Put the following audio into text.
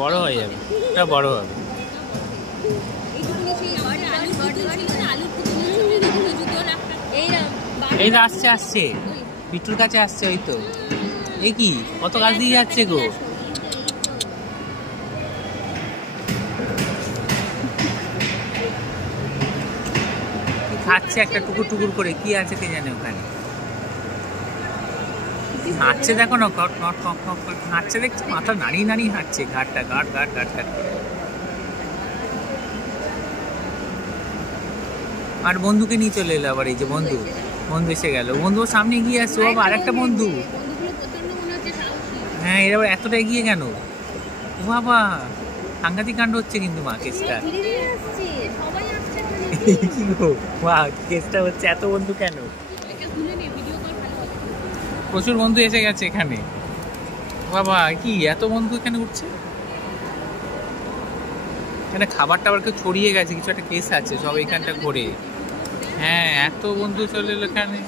বড় হয়ে যাবে, এটা বড় হবে। এই তো আসছে আসছে, পিটুর কাছে আসছে। ওই তো, এ কি কত গাছ দিয়ে যাচ্ছে গো। খাচ্ছে একটা টুকুর টুকুর করে, কি আছে কে জানে ওখানে। হাঁটছে দেখো না, হাঁটছে দেখছো, মাথা নাড়িয়ে নাড়িয়ে হাঁটছে, ঘাটটা ঘাট ঘাট ঘাট ঘাট করে। আর বন্ধুকে নিয়ে চলে এলো আবার, এই যে বন্ধু, বন্ধু এসে গেল, বন্ধু সামনে এগিয়ে আসছে, ও আর একটা বন্ধু। হ্যাঁ, এরা এতটা এগিয়ে কেন, ও বাবা সাংঘাতিক কাণ্ড হচ্ছে কিন্তু মা, কেসটা কি গো মা, কেসটা হচ্ছে, এত বন্ধু কেন, প্রচুর বন্ধু এসে গেছে এখানে। বাবা কি এত বন্ধু এখানে উঠছে, এখানে খাবার টাবার কেউ ছড়িয়ে গেছে, কিছু একটা কেস আছে সব এখানটা ঘুরে। হ্যাঁ, এত বন্ধু চলে এলো এখানে।